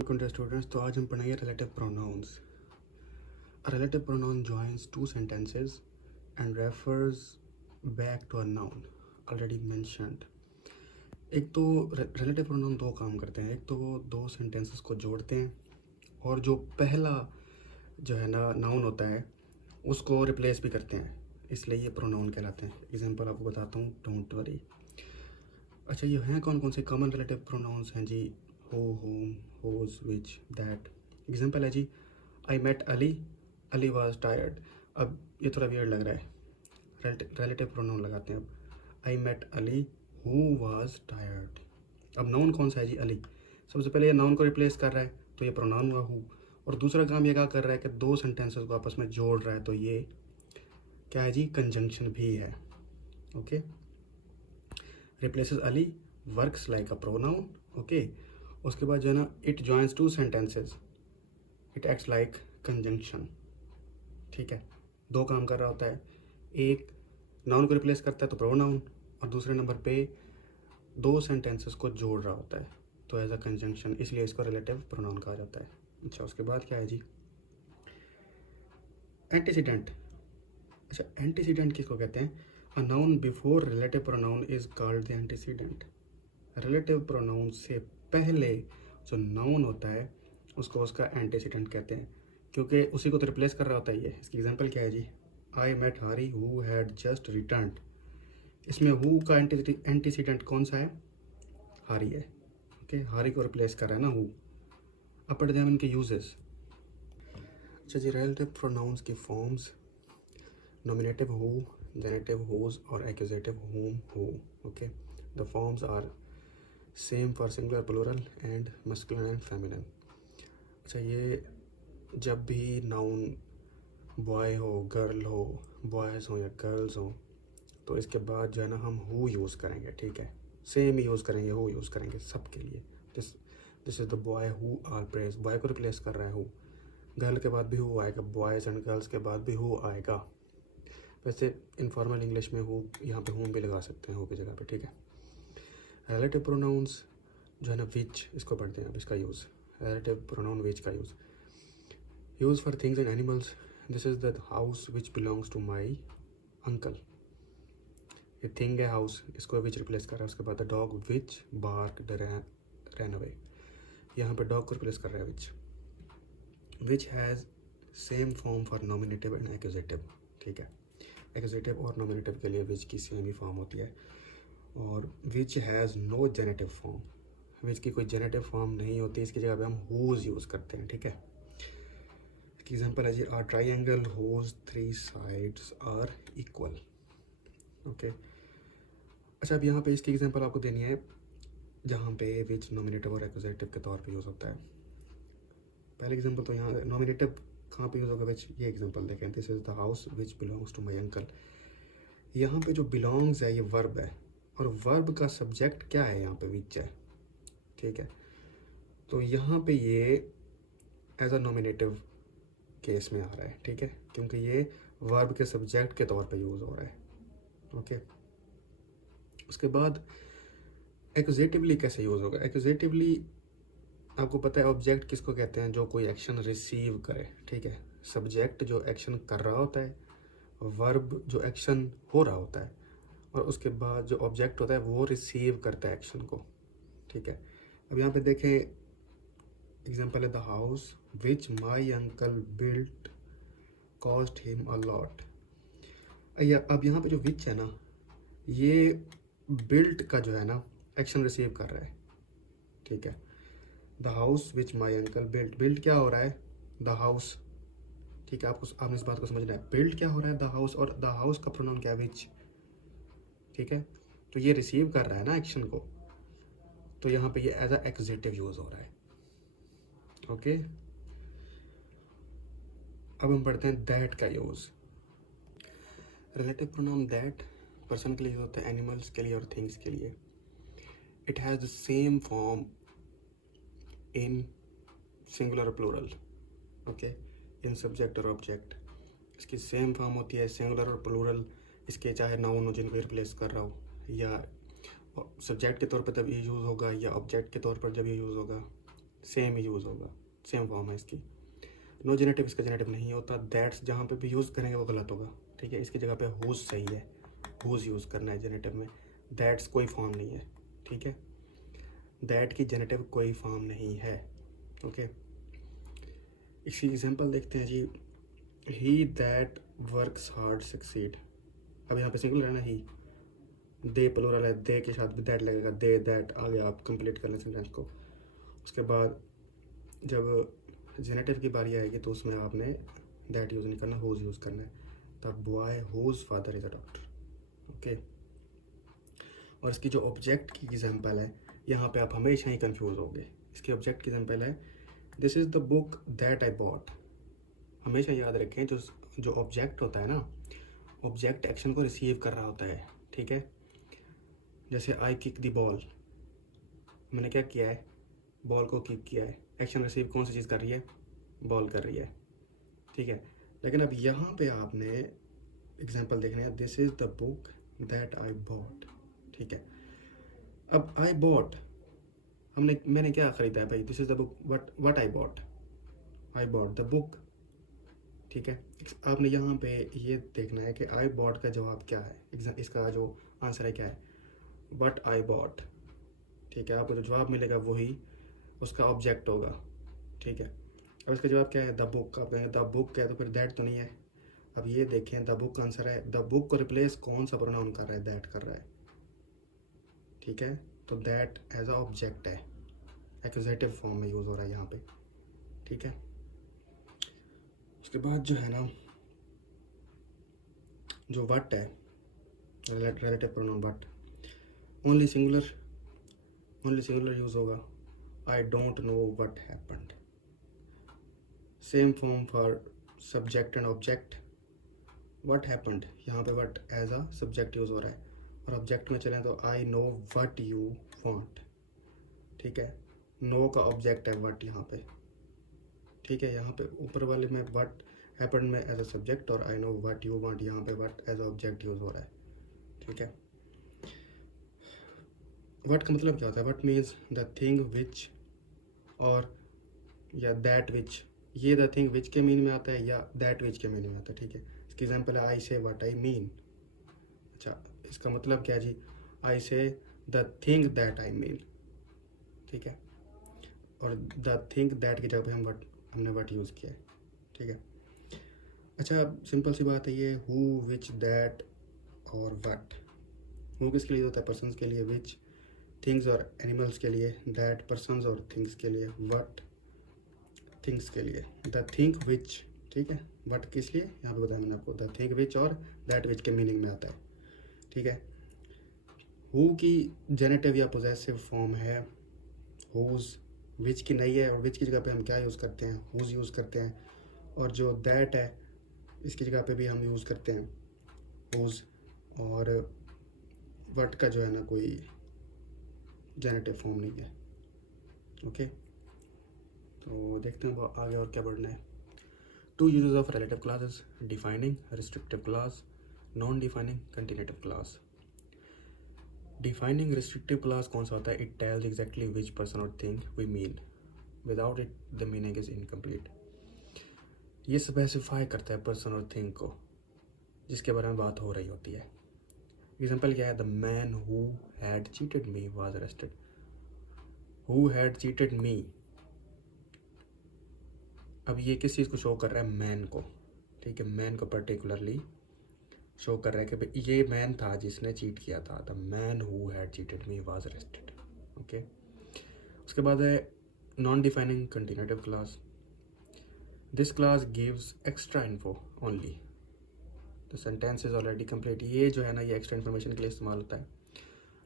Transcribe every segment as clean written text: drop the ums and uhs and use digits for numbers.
Welcome students. तो आज हम पढ़ेंगे relative pronouns. A relative pronoun joins two sentences and refers back to a noun already mentioned. एक तो रिलेटिव प्रोनाउन दो काम करते हैं। एक तो वो दो सेंटेंसेस को जोड़ते हैं और जो पहला जो है ना नाउन होता है उसको रिप्लेस भी करते हैं, इसलिए ये प्रोनाउन कहलाते हैं। एग्जांपल आपको बताता हूँ, डोंट वरी। अच्छा, ये हैं कौन कौन से कॉमन रिलेटिव प्रोनाउंस हैं जी? Who, whom, whose, which, that. Example है जी, I met Ali, Ali was tired. अब ये थोड़ा वियर्ड लग रहा है, रिलेटिव प्रोनाउन लगाते हैं। अब I met Ali who was tired. अब नाउन कौन सा है जी? अली। सबसे पहले ये नाउन को रिप्लेस कर रहा है तो ये प्रोनाउन हुआ हु, और दूसरा काम ये क्या कर रहा है कि दो सेंटेंसेस को आपस में जोड़ रहा है, तो ये क्या है जी? कंजंक्शन भी है। Okay, replaces Ali, works like a pronoun. Okay, उसके बाद जो है ना, it joins two sentences, it acts like conjunction. ठीक है, दो काम कर रहा होता है, एक नाउन को रिप्लेस करता है तो प्रोनाउन, और दूसरे नंबर पे दो सेंटेंसेस को जोड़ रहा होता है तो एज अ कंजंक्शन, इसलिए इसको रिलेटिव प्रोनाउन कहा जाता है। अच्छा, उसके बाद क्या है जी? एंटीसीडेंट। अच्छा, एंटीसीडेंट किसको कहते हैं? A noun before relative pronoun is called the antecedent. Relative pronoun से पहले जो नाउन होता है उसको उसका एंटीसीडेंट कहते हैं, क्योंकि उसी को तो रिप्लेस कर रहा होता है ये। इसकी एग्जांपल क्या है जी? आई मेट हारी हु हैड जस्ट रिटर्न। इसमें हु का एंटीसीडेंट कौन सा है? हारी है। ओके, हारी को रिप्लेस कर रहा है ना हु। अब पढ़ते हैं इनके यूजेस। अच्छा जी, रिलेटिव प्रोनाउंस की forms: nominative who, genitive whose और accusative whom who. Okay, the forms are same for singular, plural and masculine and feminine. अच्छा, ये जब भी नाउन बॉय हो, गर्ल हो, बॉयज़ हो या गर्ल्स हो, तो इसके बाद जो है ना हम हु यूज़ करेंगे। ठीक है, सेम ही यूज़ करेंगे, हु यूज़ करेंगे सबके लिए। This this is the boy who are praise. Boy को रिप्लेस कर रहा है हु। गर्ल के बाद भी हु आएगा, बॉयज़ एंड गर्ल्स के बाद भी हु आएगा। वैसे इनफॉर्मल इंग्लिश में हु, यहाँ पे हु भी लगा सकते हैं हु की जगह पे। ठीक है, रिलेटिव प्रोनाउंस जो है ना, विच, इसको पढ़ते हैं अब, इसका यूज़। रिलेटिव प्रोनाउन विच का use for things and animals. This is the house which belongs to my uncle. ये थिंग है हाउस, इसको विच रिप्लेस कर रहा है। उसके बाद the dog which bark the ran away. यहाँ पे डॉग को रिप्लेस कर रहा है which. Which has same form for nominative and accusative. ठीक है, एक्यूजेटिव और नॉमिनेटिव के लिए विच की सेम ही फॉर्म होती है। और which has no genitive form. Which की कोई जेनेटिव फॉर्म नहीं होती, इसकी जगह पे हम हुज यूज़ करते हैं। ठीक है, इसकी एग्जांपल है जी, a triangle whose 3 sides are equal. Okay, अच्छा, अब यहाँ पे इसकी एग्जांपल आपको देनी है जहाँ पे विच नॉमिनेटिव और एक्यूजेटिव के तौर पे यूज़ होता है। पहले एग्जांपल तो यहाँ नॉमिनेटिव कहाँ पे यूज़ होगा विच, ये एग्जांपल देखें। This is the house which belongs to my uncle. यहाँ पे जो बिलोंग्स है ये वर्ब है, और वर्ब का सब्जेक्ट क्या है? यहाँ पे विच है। ठीक है, तो यहाँ पे ये एज अ नॉमिनेटिव केस में आ रहा है। ठीक है, क्योंकि ये वर्ब के सब्जेक्ट के तौर पे यूज़ हो रहा है। ओके, उसके बाद एक्यूजेटिवली कैसे यूज़ होगा? एक्यूजेटिवली आपको पता है ऑब्जेक्ट किसको कहते हैं? जो कोई एक्शन रिसीव करे। ठीक है, सब्जेक्ट जो एक्शन कर रहा होता है, वर्ब जो एक्शन हो रहा होता है, और उसके बाद जो ऑब्जेक्ट होता है वो रिसीव करता है एक्शन को। ठीक है, अब यहाँ पे देखें, एग्जांपल है the house which my uncle built cost him a lot. अब यहाँ पे जो विच है ना, ये बिल्ट का जो है ना एक्शन रिसीव कर रहा है। ठीक है, the house which my uncle built, built क्या हो रहा है? The house. ठीक है, आपने इस बात को समझना है, बिल्ट क्या हो रहा है? द हाउस, और द हाउस का प्रोनाउन क्या है? विच। ठीक है, तो ये रिसीव कर रहा है ना एक्शन को, तो यहाँ पे ये एज अ एक्जेक्टिव यूज हो रहा है। ओके, अब हम पढ़ते हैं दैट का use. Relative pronoun that person के लिए यूज होता है, एनिमल्स के लिए और थिंग्स के लिए। It has the same form in singular और प्लूरल। ओके, इन सब्जेक्ट और ऑब्जेक्ट इसकी सेम फॉर्म होती है, सिंगुलर और प्लूरल। इसके चाहे नाउन हो जिनको रिप्लेस कर रहा हो, या सब्जेक्ट के तौर पर तब ये यूज़ होगा, या ऑब्जेक्ट के तौर पर जब ये यूज़ होगा। सेम यूज़ होगा, सेम फॉर्म है इसकी। नो जेनेटिव, इसका जेनेटिव नहीं होता। दैट्स जहाँ पे भी यूज़ करेंगे वो गलत होगा, ठीक है। इसकी जगह पे हुज सही है, हुज यूज़ करना है जेनेटिव में। दैट्स कोई फॉर्म नहीं है, ठीक है। दैट की जेनेटिव कोई फॉर्म नहीं है, ओके। इसकी एग्जांपल देखते हैं जी। ही दैट वर्क्स हार्ड सक्सीड। अब यहाँ पे सिंगुलर है ना, ही। दे प्लूरल है, दे के साथ भी दैट लगेगा, दे दैट आ गया, आप कंप्लीट कर लें सेंटेंस को। उसके बाद जब जेनेटिव की बारी आएगी तो उसमें आपने दैट यूज़ नहीं करना, हुज यूज़ करना है। The boy whose father is a doctor, okay. और इसकी जो ऑब्जेक्ट की एग्जांपल है, यहाँ पे आप हमेशा ही कंफ्यूज होगे। इसकी ऑब्जेक्ट की एग्जांपल है, this is the book that I bought. हमेशा याद रखें, जो ऑब्जेक्ट होता है ना, ऑब्जेक्ट एक्शन को रिसीव कर रहा होता है, ठीक है। जैसे आई किक द बॉल, मैंने क्या किया है, बॉल को किक किया है। एक्शन रिसीव कौन सी चीज़ कर रही है, बॉल कर रही है, ठीक है। लेकिन अब यहाँ पे आपने एग्जांपल देखना है, this is the book that I bought, ठीक है। अब आई बॉट, मैंने क्या ख़रीदा है भाई, this is the book what I bought the book, ठीक है। आपने यहाँ पे ये देखना है कि आई बॉट का जवाब क्या है, इसका जो आंसर है क्या है, वट आई बॉट, ठीक है। आपको जो जवाब मिलेगा वही उसका ऑब्जेक्ट होगा, ठीक है। अब इसका जवाब क्या है, द बुक। आप कहेंगे द बुक है तो फिर दैट तो नहीं है। अब ये देखें, द बुक का आंसर है, द बुक को रिप्लेस कौन सा प्रोनाउन कर रहा है, दैट कर रहा है, ठीक है। तो दैट एज अ ऑब्जेक्ट है, एक्यूजेटिव फॉर्म में यूज़ हो रहा है यहाँ पे, ठीक है। उसके बाद जो है ना, जो वट है, relative pronoun what, only singular use होगा। I don't know what happened. Same form for subject and object. What happened, यहाँ पे what as a subject use हो रहा है। और ऑब्जेक्ट में चलें तो I know what you want, ठीक है। नो का ऑब्जेक्ट है वट यहाँ पे, ठीक है। यहाँ पे ऊपर वाले में वट हैपेंड में एज अ सब्जेक्ट, और I know what you want यहाँ पे what as a object use हो रहा है, ठीक है। वट का मतलब क्या होता है, what means the thing which, और या दैट विच। ये द थिंग विच के मीन में आता है या दैट विच के मीन में आता है, ठीक है। इसकी एग्जाम्पल है, आई से वट आई मीन। अच्छा, इसका मतलब क्या जी, आई से the thing that I mean, ठीक है। और द थिंग दैट की जगह पे हमने वट यूज़ किया है, ठीक है। अच्छा, सिंपल सी बात है ये, हु विच दैट और वट। हु किसके लिए होता है, पर्सन्स के लिए। विच थिंग्स और एनिमल्स के लिए। दैट पर्सन्स और थिंग्स के लिए। वट थिंग्स के लिए। द थिंग विच, ठीक है। वट किस लिए यहाँ पे बताया मैंने आपको, द थिंग विच और दैट विच के मीनिंग में आता है, ठीक है। हु की जेनेटिव या पोजेसिव फॉर्म है हुज। विच की नहीं है, और विच की जगह पे हम क्या यूज़ करते हैं, हुज यूज़ करते हैं। और जो दैट है, इसकी जगह पे भी हम यूज़ करते हैं हुज। और वट का जो है ना, कोई जेनेटिव फॉर्म नहीं है, ओके। तो देखते हैं वो आगे और क्या बढ़ना है। Two uses of relative clauses, defining restrictive clause, non defining continuative clause. Defining restrictive clause कौन सा होता है, it tells exactly which person और thing we mean, without it the meaning is incomplete. ये स्पेसिफाई करता है पर्सन और thing को जिसके बारे में बात हो रही होती है। एग्जाम्पल क्या है, the man who had cheated me was arrested. Who had cheated मी, अब ये किस चीज़ को शो कर रहा है, मैन को, ठीक है। मैन को पर्टिकुलरली शो कर रहा है कि भाई ये मैन था जिसने चीट किया था। The man who had cheated me was arrested, okay. उसके बाद है non defining continuative clause. This clause gives extra info only, the sentence is already complete. ये जो है ना, ये एक्स्ट्रा इन्फॉर्मेशन के लिए इस्तेमाल होता है।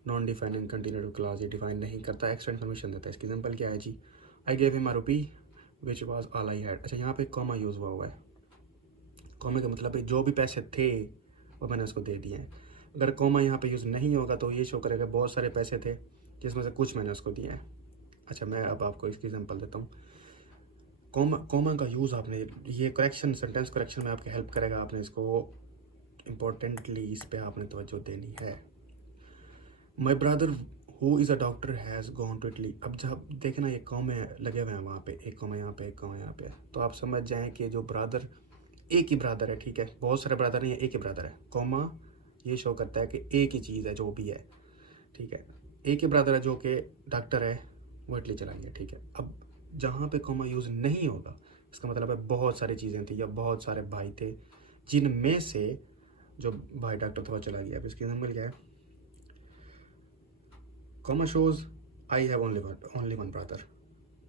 नॉन डिफाइनिंग कंटिन्यूटिव क्लास ये डिफाइन नहीं करता, एक्स्ट्रा इन्फॉर्मेशन देता है। इसकी एग्जांपल क्या है जी, I gave him a rupee which was all I had. अच्छा, यहाँ पे कॉमा यूज़ हुआ है। कॉमा का मतलब है जो भी पैसे थे वो मैंने उसको दे दिए हैं। अगर कॉमा यहाँ पे यूज़ नहीं होगा तो ये शो करेगा बहुत सारे पैसे थे जिसमें से कुछ मैंने उसको दिए हैं। अच्छा, मैं अब आपको इसकी एग्जांपल देता हूँ। कॉमा का यूज़ आपने, ये करेक्शन, सेंटेंस करेक्शन में आपकी हेल्प करेगा। आपने इसको इम्पोर्टेंटली, इस पर आपने तवज्जो देनी है। My brother who is a doctor has gone to Italy. अब जब देखे ना ये कॉमे लगे हुए हैं वहाँ पे, एक कॉमा यहाँ पे, एक कॉमा यहाँ पे, तो आप समझ जाएं कि जो ब्रदर, एक ही ब्रदर है, ठीक है, बहुत सारे ब्रदर नहीं है, एक ही ब्रदर है। कॉमा ये शो करता है कि एक ही चीज़ है जो भी है, ठीक है, एक ही ब्रदर है जो कि डॉक्टर है, वो इटली चला गया, ठीक है। अब जहाँ पे कॉमा यूज़ नहीं होगा, इसका मतलब है बहुत सारी चीज़ें थी या बहुत सारे भाई थे, जिनमें से जो भाई डॉक्टर था वो चला गया। अब इसके एग्जाम्पल क्या है, comma shows I have only one brother,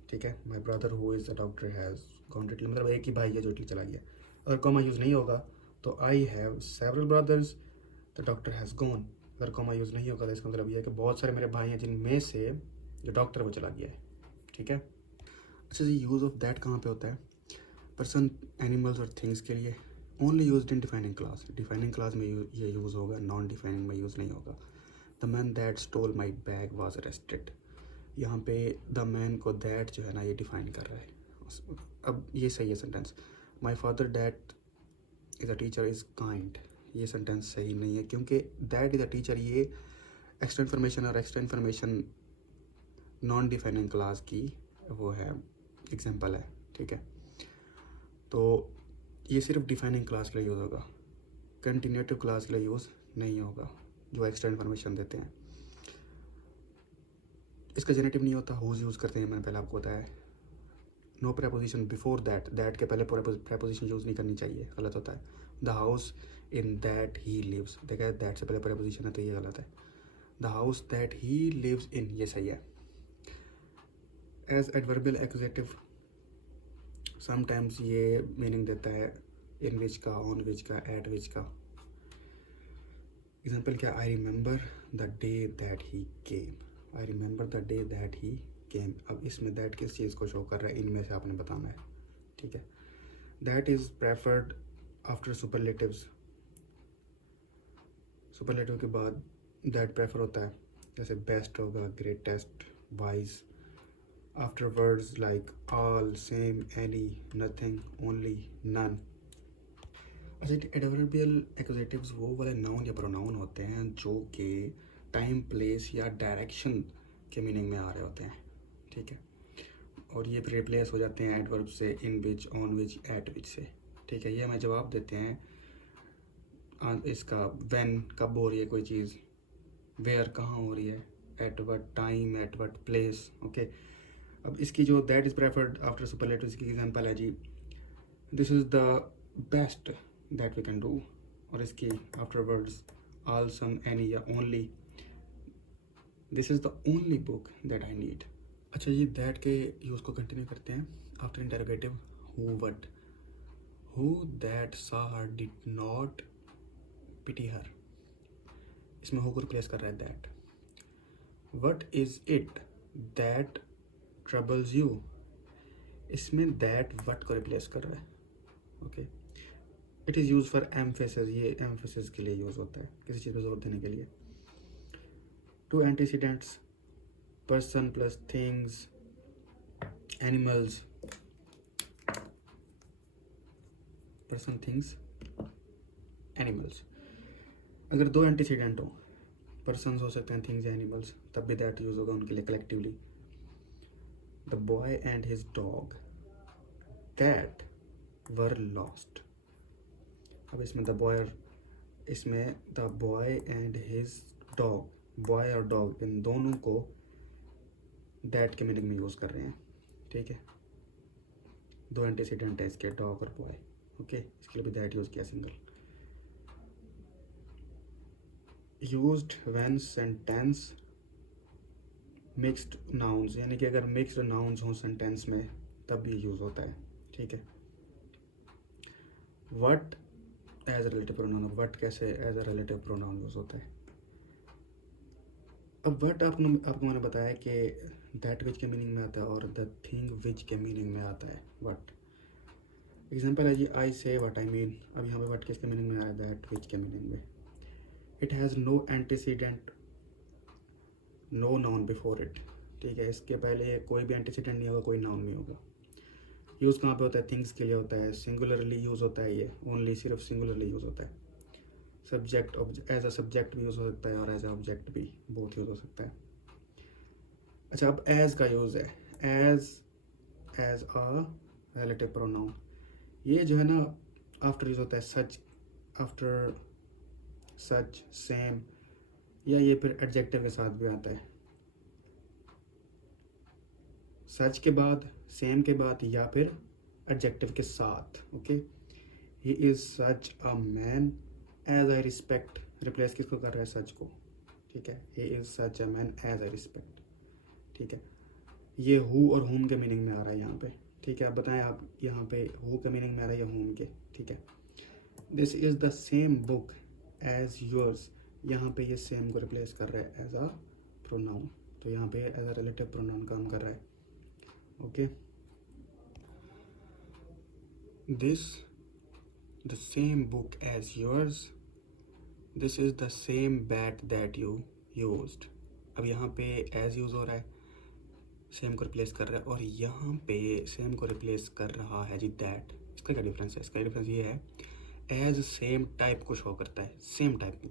ठीक है, my brother who is the doctor has gone to Italy, मतलब एक ही भाई है जो इटली चला गया। अगर कॉमा यूज़ नहीं होगा तो I have several brothers the doctor has gone. अगर कॉमा यूज़ नहीं होगा तो इसका मतलब ये है कि बहुत सारे मेरे भाई हैं जिनमें से जो डॉक्टर वो चला गया है, ठीक है। अच्छा जी, यूज़ ऑफ दैट कहाँ पे होता है, पर्सन, एनिमल्स और थिंग्स के लिए। Only use in defining class, defining class में ये यूज़ होगा, नॉन डिफाइनिंग में यूज़ नहीं होगा। The man that stole my bag was arrested, यहाँ पे द मैन को दैट जो है ना ये डिफाइन कर रहा है। अब ये सही है sentence, my father that is a teacher is kind, ये सेंटेंस सही नहीं है क्योंकि दैट इज़ अ टीचर ये एक्स्ट्रा इन्फॉर्मेशन, और extra information non defining class की वो है, एग्जांपल है, ठीक है। तो ये सिर्फ डिफाइनिंग क्लास के लिए यूज़ होगा, कंटिन्यूटिव क्लास के लिए यूज़ नहीं होगा, जो एक्स्ट्रा इन्फॉर्मेशन देते हैं। इसका जेनेटिव नहीं होता, हुज यूज़ करते हैं, मैंने पहले आपको बताया। No preposition before that, that के पहले प्रेपोजिशन यूज़ नहीं करनी चाहिए, गलत होता है। The house in that he lives, देखा है दैट से पहले प्रेपोजिशन है तो ये गलत है। The house that he lives in, ये सही है। एज एडवर्बियल एक्यूजेटिव समटाइम्स ये मीनिंग देता है इन विच का, ऑन विच का, एट विच का। एग्जाम्पल क्या, I remember the day that he came, I remember the day that he came. अब इसमें दैट किस चीज़ को शो कर रहा है, इनमें से आपने बताना है, ठीक है। That is preferred after superlatives, superlative के बाद दैट प्रेफर होता है, जैसे बेस्ट होगा, greatest, wise. After words like all, same, any, nothing, only, none. अच्छा, एडवर्बियल एक्यूजेटिव्स वो वाले नाउन या प्रोनाउन होते हैं जो कि टाइम, प्लेस या डायरेक्शन के मीनिंग में आ रहे होते हैं, ठीक है, और ये रिप्लेस हो जाते हैं एडवर्ब से, इन विच, ऑन विच, एट विच से, ठीक है। ये हमें जवाब देते हैं इसका, व्हेन कब हो रही है कोई चीज़, वेयर कहाँ हो रही है, at what time, at what place, okay. अब इसकी जो that is preferred after superlative की एग्जांपल है जी, this is the best that we can do, और इसकी after words all, some, any या only, this is the only book that I need. अच्छा जी, दैट के यूज़ को कंटिन्यू करते हैं। After interrogative, who what, who that saw her did not pity हर, इसमें हु को रिप्लेस कर रहा है that. What is it that troubles you, इसमें दैट वट को रिप्लेस कर रहा है, okay. It is use for emphasis, ये एम्फेसिस के लिए यूज़ होता है, किसी चीज़ पर जोर देने के लिए। Two antecedents, person plus things, animals, person, things, animals. अगर दो एंटीसीडेंट हो, पर्सन्स हो सकते हैं, थिंग्स या एनिमल्स, तब भी दैट यूज़ होगा उनके लिए collectively. The boy and his dog that were lost, अब इसमें द बॉय, इसमें the boy and his dog, boy और डॉग इन दोनों को दैट के मीनिंग में यूज़ कर रहे हैं, ठीक है। दो एंटीसीडेंट है इसके, डॉग और बॉय, ओके, इसके लिए भी दैट यूज़ किया single. Used when sentence mixed nouns, यानी कि अगर मिक्स्ड नाउन्स हों सेंटेंस में तब भी यूज़ होता है, ठीक है। What as a relative pronoun, what कैसे as a relative pronoun use होता है। अब वट आपको मैंने बताया कि दैट विच के मीनिंग में आता है और द थिंग विच के मीनिंग में आता है वट। एग्जाम्पल है जी, आई से वट आई मीन, अब यहाँ पे वट किसके मीनिंग में आ रहा है, दैट विच के मीनिंग में। It has no antecedent, no noun before it, ठीक है, इसके पहले कोई भी एंटीसीडेंट नहीं होगा, कोई नाउन नहीं होगा। यूज़ कहाँ पे होता है, थिंग्स के लिए होता है, सिंगुलरली यूज़ होता है, ये ओनली सिर्फ सिंगुलरली यूज़ होता है। सब्जेक्ट एज अ सब्जेक्ट भी यूज़ हो सकता है और एज अ ऑब्जेक्ट भी, बोथ यूज़ हो सकता है। अच्छा, अब एज का यूज़ है, एज अ रिलेटिव प्रोनाउन। ये जो है ना आफ्टर यूज़ होता है सच, आफ्टर सच, सेम, या ये फिर एडजेक्टिव के साथ भी आता है। सच के बाद, सेम के बाद, या फिर एडजेक्टिव के साथ। Okay, he is such a man as I respect, replace किसको कर रहा है? सच को। ठीक है, he is such a man as I respect. ठीक है, ये हु और होम के मीनिंग में आ रहा है यहाँ पे। ठीक है, आप बताएं, आप यहाँ पे हु के मीनिंग में आ रहा है या होम के? ठीक है, this is the same book as yours, यहाँ पे ये सेम को रिप्लेस कर रहा है एज अ प्रोनाउन, तो यहाँ पे एज अ रिलेटिव प्रोनाउन काम कर रहा है। Okay, this the same book as yours, this is the same bat that you used. अब यहाँ पे एज यूज़ हो रहा है, सेम को रिप्लेस कर रहा है, और यहाँ पे सेम को रिप्लेस कर रहा है जी दैट। इसका क्या डिफरेंस है? इसका डिफरेंस ये है, एज सेम टाइप को शो करता है, सेम टाइप को,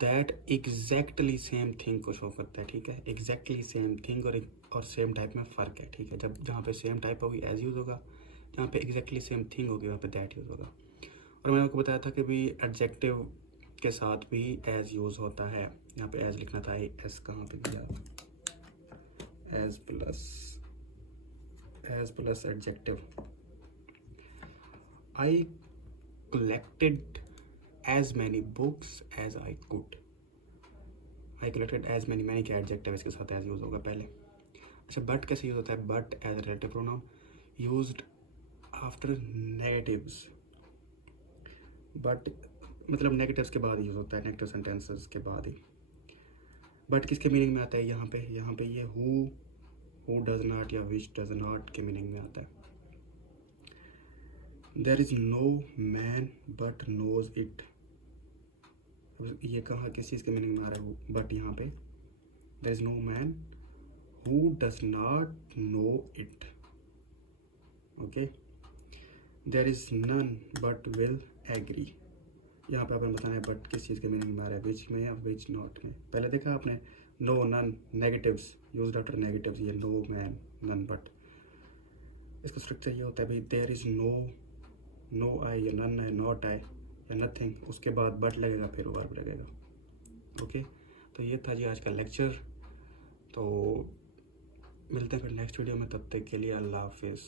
दैट एग्जैक्टली सेम थिंग को शो करता है। ठीक है, एग्जैक्टली सेम थिंग और सेम टाइप में फ़र्क है। ठीक है, जब जहाँ पे सेम टाइप होगी एज यूज़ होगा, जहाँ पे एग्जैक्टली सेम थिंग होगी वहाँ पे दैट यूज़ होगा। और मैंने आपको बताया था कि भी एडजेक्टिव के साथ भी एज यूज़ होता है। यहाँ पे एज लिखना था, एस कहाँ पे दिया? As plus adjective. I collected as many books as I could. I collected as many, many क्या एडजेक्टिव इसके साथ एज यूज़ होगा पहले। अच्छा, बट कैसे यूज़ होता है? But as relative pronoun used after negatives. But मतलब नेगेटिव्स के बाद यूज़ होता है, नेगेटिव सेंटेंसेस के बाद ही। बट किसके मीनिंग में आता है? यहाँ पे ये हु डज नॉट या विच डज नॉट के मीनिंग में आता है। There is no man but knows it, ये कहाँ किस चीज़ के मीनिंग में आ रहा है? बट यहाँ पे there is no man who does not know it. Okay, there is none but will agree, यहाँ पे आपने बताना है बट किस चीज़ के मीनिंग में आ रहा है, विच में या विच नॉट में। पहले देखा आपने, no, none, negatives used after negatives, ये नो, मैन, नन, बट। इसका स्ट्रक्चर ये होता है भाई, देयर इज़ नो आए या नन है, नॉट आए या नथिंग, उसके बाद बट लगेगा, फिर वर्ब लगेगा। ओके, तो ये था जी आज का लेक्चर। तो मिलते हैं फिर नेक्स्ट वीडियो में, तब तक के लिए अल्लाह हाफिज़।